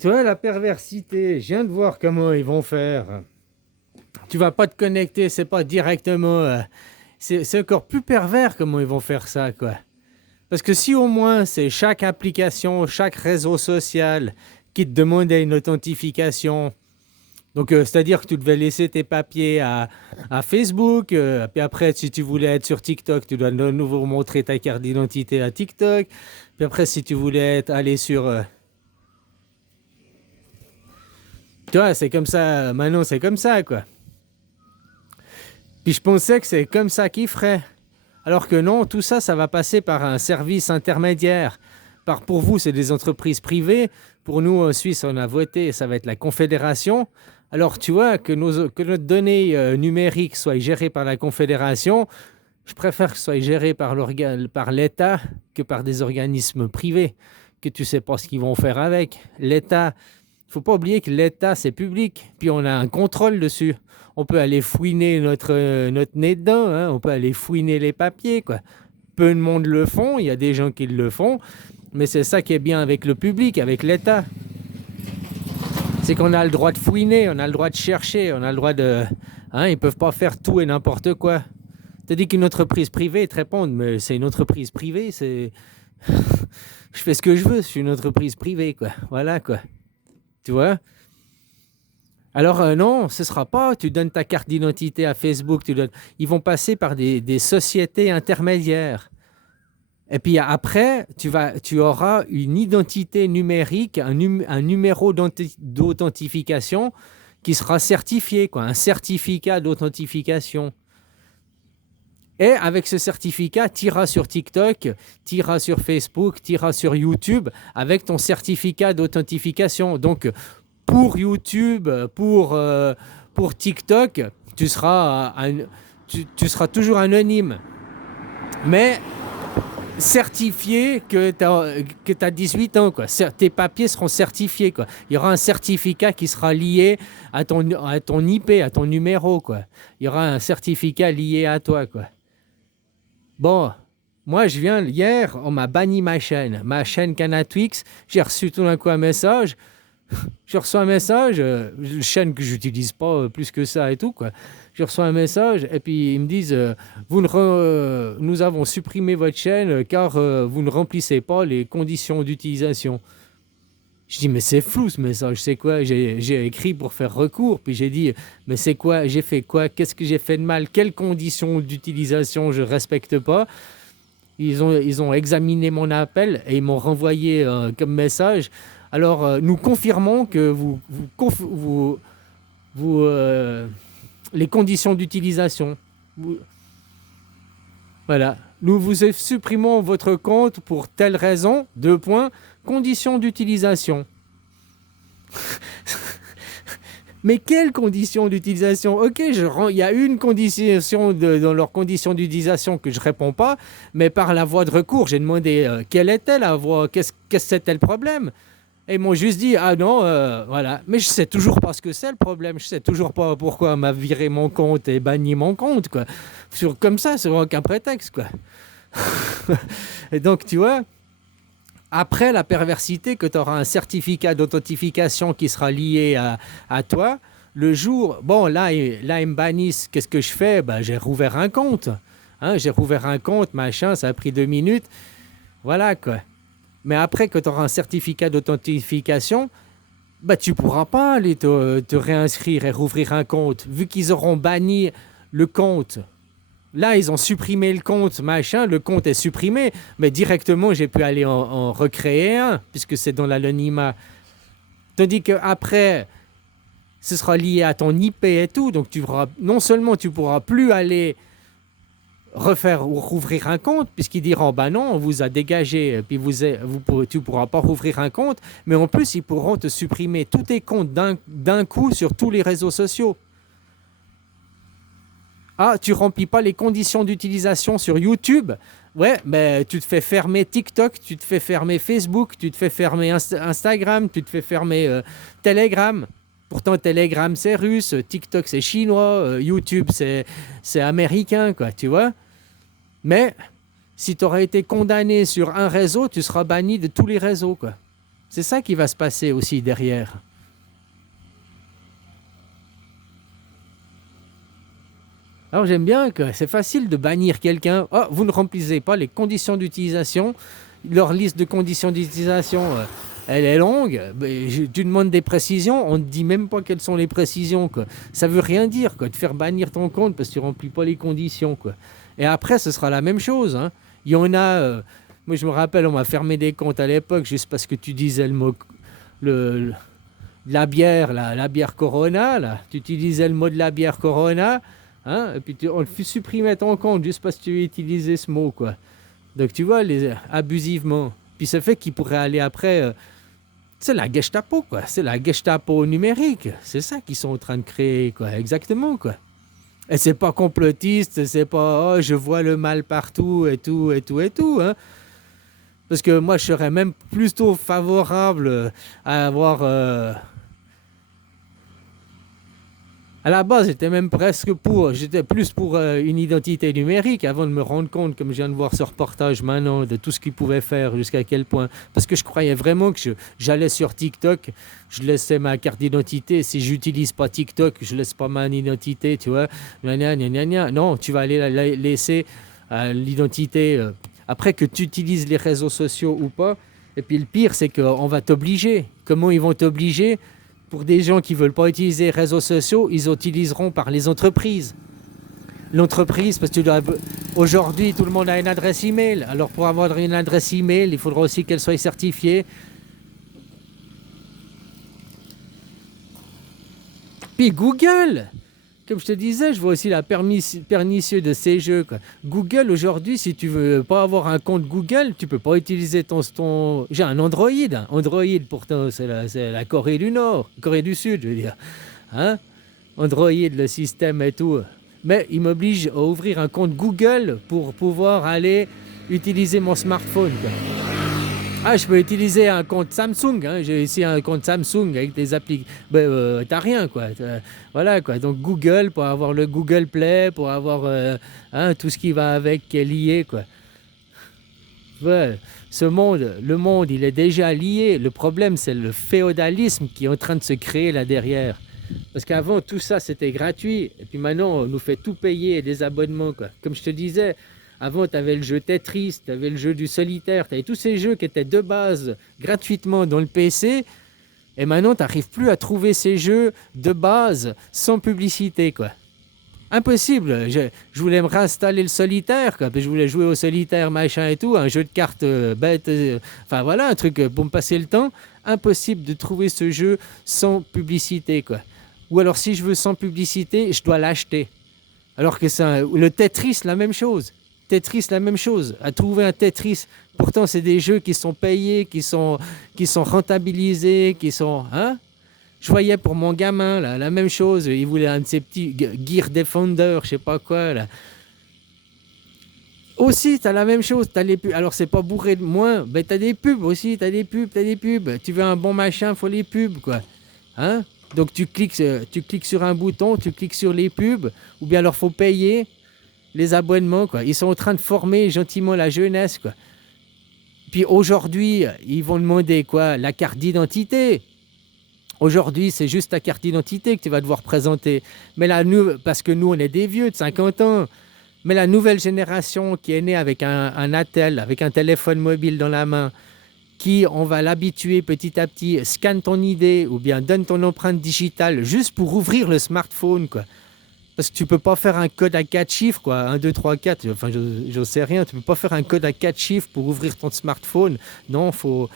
Tu vois, la perversité, je viens de voir comment ils vont faire. Tu vas pas te connecter, c'est pas directement. C'est encore plus pervers comment ils vont faire ça, quoi. Parce que si au moins c'est chaque application, chaque réseau social qui te demandait une authentification, donc c'est-à-dire que tu devais laisser tes papiers à Facebook, puis après si tu voulais être sur TikTok, tu dois de nouveau montrer ta carte d'identité à TikTok, puis après si tu voulais aller sur... tu vois, c'est comme ça, maintenant c'est comme ça, quoi. Puis je pensais que c'est comme ça qu'ils feraient. Alors que non, tout ça, ça va passer par un service intermédiaire. Pour vous, c'est des entreprises privées. Pour nous, en Suisse, on a voté, ça va être la Confédération. Alors, tu vois, que notre donnée numérique soit gérée par la Confédération, je préfère que ce soit géré par l'État que par des organismes privés, que tu sais pas ce qu'ils vont faire avec. L'État, il ne faut pas oublier que l'État, c'est public, puis on a un contrôle dessus. On peut aller fouiner notre nez dedans, hein. On peut aller fouiner les papiers, quoi. Peu de monde le font, il y a des gens qui le font, mais c'est ça qui est bien avec le public, avec l'État. C'est qu'on a le droit de fouiner, on a le droit de chercher, on a le droit de... Hein, ils ne peuvent pas faire tout et n'importe quoi. Tu dis qu'une entreprise privée te répond, mais c'est une entreprise privée, c'est... je fais ce que je veux, je suis une entreprise privée, quoi. Voilà, quoi. Tu vois? Alors non, ce ne sera pas, tu donnes ta carte d'identité à Facebook, ils vont passer par des sociétés intermédiaires. Et puis après, tu auras une identité numérique, un numéro d'authentification qui sera certifié, quoi, un certificat d'authentification. Et avec ce certificat, tu iras sur TikTok, tu iras sur Facebook, tu iras sur YouTube avec ton certificat d'authentification. Donc, pour YouTube, pour TikTok, tu seras toujours anonyme. Mais certifié que tu as 18 ans, quoi. Tes papiers seront certifiés, quoi. Il y aura un certificat qui sera lié à ton IP, à ton numéro, quoi. Il y aura un certificat lié à toi, quoi. Bon, moi, je viens hier, on m'a banni ma chaîne Canatwix. J'ai reçu tout d'un coup un message. Je reçois un message, une chaîne que j'utilise pas plus que ça et tout, quoi. Je reçois un message et puis ils me disent nous avons supprimé votre chaîne car vous ne remplissez pas les conditions d'utilisation. Je dis mais c'est flou ce message, c'est quoi? J'ai écrit pour faire recours, puis j'ai dit mais c'est quoi? J'ai fait quoi? Qu'est-ce que j'ai fait de mal? Quelles conditions d'utilisation je respecte pas? Ils ont examiné mon appel et ils m'ont renvoyé comme message. Alors, nous confirmons que les conditions d'utilisation. Voilà. Nous vous supprimons votre compte pour telle raison. 2 points. Conditions d'utilisation. Mais quelles conditions d'utilisation? Ok, il y a une condition dans leurs conditions d'utilisation que je ne réponds pas, mais par la voie de recours, j'ai demandé quelle était la voie, qu'est-ce que c'était le problème? Et ils m'ont juste dit, ah non, voilà. Mais je sais toujours pas ce que c'est le problème. Je sais toujours pas pourquoi on m'a viré mon compte et banni mon compte, quoi. Comme ça, sur aucun prétexte, quoi. Et donc, tu vois, après la perversité, que tu auras un certificat d'authentification qui sera lié à toi, le jour, bon, là, ils me bannissent, qu'est-ce que je fais? Ben, j'ai rouvert un compte. Hein, j'ai rouvert un compte, machin, ça a pris 2 minutes. Voilà, quoi. Mais après que tu auras un certificat d'authentification, bah, tu ne pourras pas aller te réinscrire et rouvrir un compte. Vu qu'ils auront banni le compte, là, ils ont supprimé le compte, machin, le compte est supprimé, mais directement, j'ai pu aller en recréer un, puisque c'est dans l'anonymat. Tandis qu'après, ce sera lié à ton IP et tout, donc non seulement tu ne pourras plus aller refaire ou rouvrir un compte, puisqu'ils diront bah non, on vous a dégagé, puis tu ne pourras pas rouvrir un compte, mais en plus ils pourront te supprimer tous tes comptes d'un coup sur tous les réseaux sociaux. Ah, tu remplis pas les conditions d'utilisation sur YouTube? Ouais, mais tu te fais fermer TikTok, tu te fais fermer Facebook, tu te fais fermer Instagram, tu te fais fermer Telegram. Pourtant, Telegram, c'est russe, TikTok, c'est chinois, YouTube, c'est américain, quoi, tu vois. Mais si tu aurais été condamné sur un réseau, tu seras banni de tous les réseaux, quoi. C'est ça qui va se passer aussi derrière. Alors j'aime bien que c'est facile de bannir quelqu'un. Oh, vous ne remplissez pas les conditions d'utilisation. Leur liste de conditions d'utilisation, elle est longue. Tu demandes des précisions, on ne dit même pas quelles sont les précisions, quoi. Ça veut rien dire, quoi, de faire bannir ton compte parce que tu ne remplis pas les conditions, quoi. Et après, ce sera la même chose, hein. Il y en a... moi, je me rappelle, on m'a fermé des comptes à l'époque juste parce que tu disais le mot... Le, la bière, la bière Corona, là. Tu utilisais le mot de la bière Corona, hein, et puis on supprimait ton compte juste parce que tu utilisais ce mot, quoi. Donc tu vois, abusivement. Puis ce fait qu'ils pourraient aller après, c'est la Gestapo, quoi. C'est la Gestapo numérique. C'est ça qu'ils sont en train de créer, quoi. Exactement, quoi. Et c'est pas complotiste, c'est pas oh, je vois le mal partout et tout, et tout, et tout, hein. Parce que moi, je serais même plutôt favorable à avoir... à la base, j'étais plus pour une identité numérique avant de me rendre compte, comme je viens de voir ce reportage maintenant, de tout ce qu'ils pouvaient faire, jusqu'à quel point. Parce que je croyais vraiment que j'allais sur TikTok, je laissais ma carte d'identité. Si j'utilise pas TikTok, je laisse pas ma identité, tu vois. Non, tu vas aller laisser l'identité après que tu utilises les réseaux sociaux ou pas. Et puis le pire, c'est qu'on va t'obliger. Comment ils vont t'obliger ? Pour des gens qui ne veulent pas utiliser les réseaux sociaux, ils utiliseront par les entreprises. L'entreprise, parce que aujourd'hui, tout le monde a une adresse email. Alors, pour avoir une adresse email, il faudra aussi qu'elle soit certifiée. Puis Google, comme je te disais, je vois aussi la pernicieux de ces jeux, quoi. Google, aujourd'hui, si tu veux pas avoir un compte Google, tu peux pas utiliser ton... J'ai un Android. Android, pourtant, c'est la Corée du Nord. Corée du Sud, je veux dire. Hein? Android, le système et tout. Mais il m'oblige à ouvrir un compte Google pour pouvoir aller utiliser mon smartphone, quoi. Ah, je peux utiliser un compte Samsung, hein. J'ai ici un compte Samsung avec des applis. T'as rien, quoi. Voilà, quoi. Donc Google, pour avoir le Google Play, pour avoir hein, tout ce qui va avec, qui est lié, quoi. Ouais, le monde, il est déjà lié. Le problème, c'est le féodalisme qui est en train de se créer là derrière. Parce qu'avant, tout ça, c'était gratuit. Et puis maintenant, on nous fait tout payer, des abonnements, quoi. Comme je te disais, avant, tu avais le jeu Tetris, tu avais le jeu du solitaire, tu avais tous ces jeux qui étaient de base gratuitement dans le PC. Et maintenant, tu n'arrives plus à trouver ces jeux de base sans publicité, quoi. Impossible. Je voulais me réinstaller le solitaire, quoi. Je voulais jouer au solitaire, machin et tout, un jeu de cartes bête. Enfin voilà, un truc pour me passer le temps. Impossible de trouver ce jeu sans publicité, quoi. Ou alors, si je veux sans publicité, je dois l'acheter. Alors que le Tetris, la même chose. Tetris, la même chose. À trouver un Tetris, pourtant, c'est des jeux qui sont payés, qui sont rentabilisés, qui sont... Hein? Je voyais pour mon gamin, là, la même chose. Il voulait un de ces petits Gear Defender, je sais pas quoi, là. Aussi, tu as la même chose. T'as les pubs. Alors, c'est pas bourré de moins. Ben, tu as des pubs aussi. Tu as des pubs. Tu veux un bon machin, il faut les pubs, quoi. Hein? Donc, tu cliques sur un bouton, tu cliques sur les pubs. Ou bien, alors, faut payer les abonnements, quoi. Ils sont en train de former gentiment la jeunesse, quoi. Puis, aujourd'hui, ils vont demander, quoi? La carte d'identité. Aujourd'hui, c'est juste ta carte d'identité que tu vas devoir présenter. Mais parce que nous, on est des vieux de 50 ans. Mais la nouvelle génération qui est née avec un attel, avec un téléphone mobile dans la main, qui, on va l'habituer petit à petit, scanne ton idée ou bien donne ton empreinte digitale juste pour ouvrir le smartphone, quoi. Parce que tu peux pas faire un code à 4 chiffres, quoi. 1, 2, 3, 4. Enfin, je sais rien. Tu peux pas faire un code à 4 chiffres pour ouvrir ton smartphone. Non, faut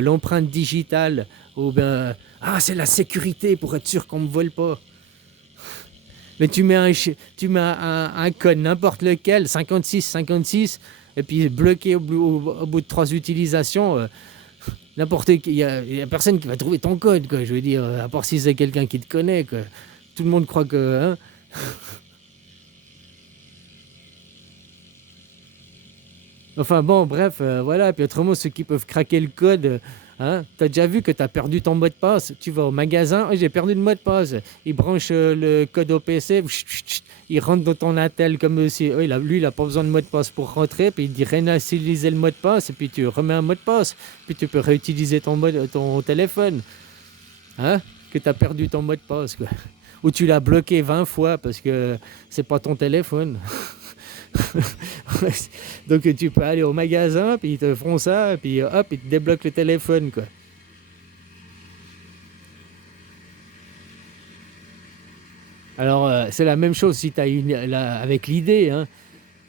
l'empreinte digitale. Ou bien, c'est la sécurité pour être sûr qu'on me vole pas. Mais tu mets un code, n'importe lequel, 56, et puis bloqué au bout de 3 utilisations, il y a personne qui va trouver ton code, quoi. Je veux dire, à part si c'est quelqu'un qui te connaît, quoi. Tout le monde croit que... Hein. Enfin bon, bref, voilà. Puis autrement, ceux qui peuvent craquer le code, Hein? Tu as déjà vu que tu as perdu ton mot de passe? Tu vas au magasin, oh, j'ai perdu le mot de passe. Il branche le code au PC, il rentre dans ton attel comme si lui, il n'a pas besoin de mot de passe pour rentrer, puis il dit réinitialiser le mot de passe, et puis tu remets un mot de passe, puis tu peux réutiliser ton téléphone. Hein? Que tu as perdu ton mot de passe, quoi. Ou tu l'as bloqué 20 fois parce que c'est pas ton téléphone. Donc tu peux aller au magasin, puis ils te font ça, puis hop, ils te débloquent le téléphone, quoi. Alors c'est la même chose si tu as avec l'idée, hein.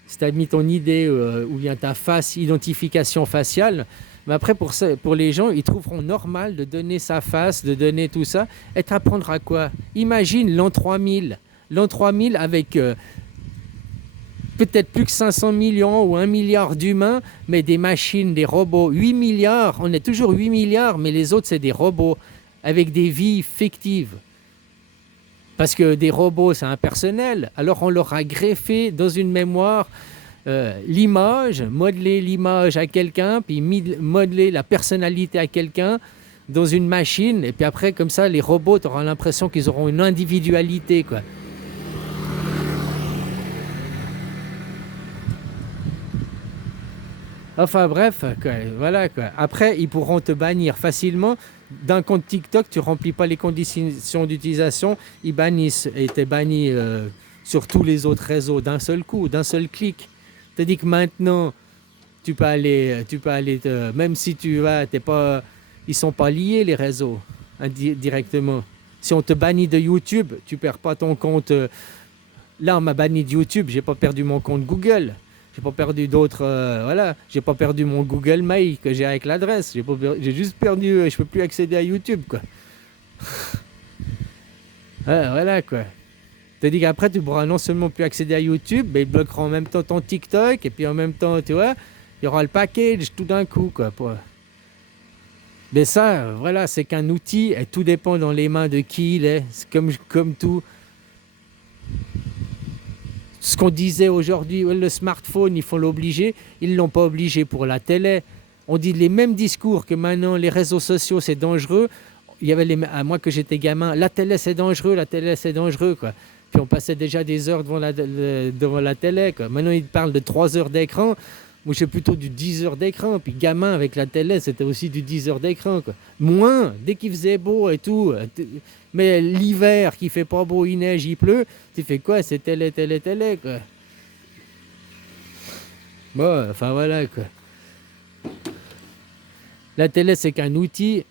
Si tu as mis ton idée ou bien ta face, identification faciale, mais après pour les gens, ils trouveront normal de donner sa face, de donner tout ça, et t'apprendre à quoi? Imagine l'an 3000. L'an 3000 avec peut-être plus que 500 millions ou 1 milliard d'humains, mais des machines, des robots. 8 milliards, on est toujours 8 milliards, mais les autres, c'est des robots avec des vies fictives. Parce que des robots, c'est impersonnel. Alors on leur a greffé dans une mémoire l'image, modeler l'image à quelqu'un, puis modeler la personnalité à quelqu'un dans une machine. Et puis après, comme ça, les robots, tu auras l'impression qu'ils auront une individualité, quoi. Enfin bref, quoi, voilà, quoi. Après, ils pourront te bannir facilement. D'un compte TikTok, tu remplis pas les conditions d'utilisation, ils bannissent et tu es banni sur tous les autres réseaux d'un seul coup, d'un seul clic. C'est-à-dire que maintenant, tu peux aller même si ils sont pas liés les réseaux directement. Si on te bannit de YouTube, tu perds pas ton compte. Là, on m'a banni de YouTube, j'ai pas perdu mon compte Google. J'ai pas perdu d'autres, voilà. J'ai pas perdu mon Google Mail que j'ai avec l'adresse. J'ai juste perdu, je peux plus accéder à YouTube, quoi. Ouais, voilà, quoi. Te dis qu'après tu pourras non seulement plus accéder à YouTube, mais ils bloqueront en même temps ton TikTok, et puis en même temps, tu vois, il y aura le package tout d'un coup, quoi. Mais ça, voilà, c'est qu'un outil, et tout dépend dans les mains de qui il est. C'est comme tout. Ce qu'on disait aujourd'hui, le smartphone, il faut l'obliger. Ils ne l'ont pas obligé pour la télé. On dit les mêmes discours que maintenant, les réseaux sociaux, c'est dangereux. Il y avait moi que j'étais gamin, la télé, c'est dangereux, la télé, c'est dangereux, quoi. Puis on passait déjà des heures devant la télé, quoi. Maintenant, ils parlent de 3 heures d'écran. Moi, j'ai plutôt du 10 heures d'écran. Puis gamin, avec la télé, c'était aussi du 10 heures d'écran, quoi. Moins, dès qu'il faisait beau et tout. Mais l'hiver, qui fait pas beau, il neige, il pleut, tu fais quoi? C'est télé, quoi. Bon, enfin voilà, quoi. La télé, c'est qu'un outil.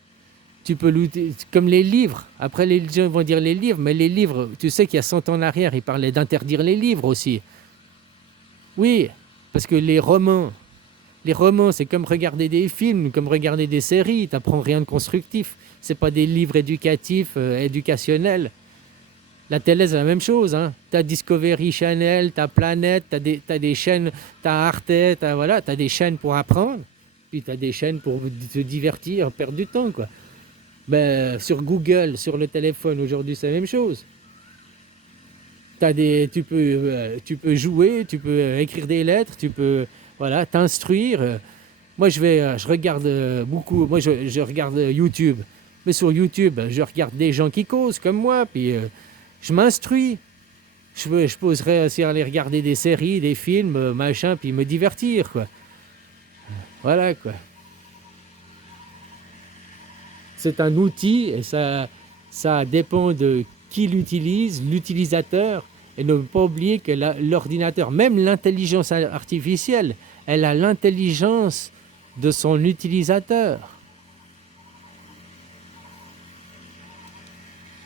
Tu peux l'utiliser comme les livres. Après, les gens vont dire les livres, mais les livres, tu sais qu'il y a 100 ans en arrière, ils parlaient d'interdire les livres aussi. Oui, parce que les romans, c'est comme regarder des films, comme regarder des séries. Tu n'apprends rien de constructif. Ce n'est pas des livres éducatifs, éducationnels. La télé, c'est la même chose. Hein. Tu as Discovery Channel, tu as Planète, tu as des chaînes, tu as Arte, tu as des chaînes pour apprendre. Puis tu as des chaînes pour te divertir, perdre du temps, quoi. Ben, sur Google, sur le téléphone, aujourd'hui, c'est la même chose. Tu peux jouer, tu peux écrire des lettres, tu peux t'instruire. Moi, je regarde beaucoup. Moi, je regarde YouTube. Mais sur YouTube, je regarde des gens qui causent comme moi, puis je m'instruis. Je poserais aussi aller regarder des séries, des films, machin, puis me divertir, quoi. Voilà, quoi. C'est un outil et ça dépend de qui l'utilise, l'utilisateur. Et ne pas oublier que l'ordinateur, même l'intelligence artificielle, elle a l'intelligence de son utilisateur.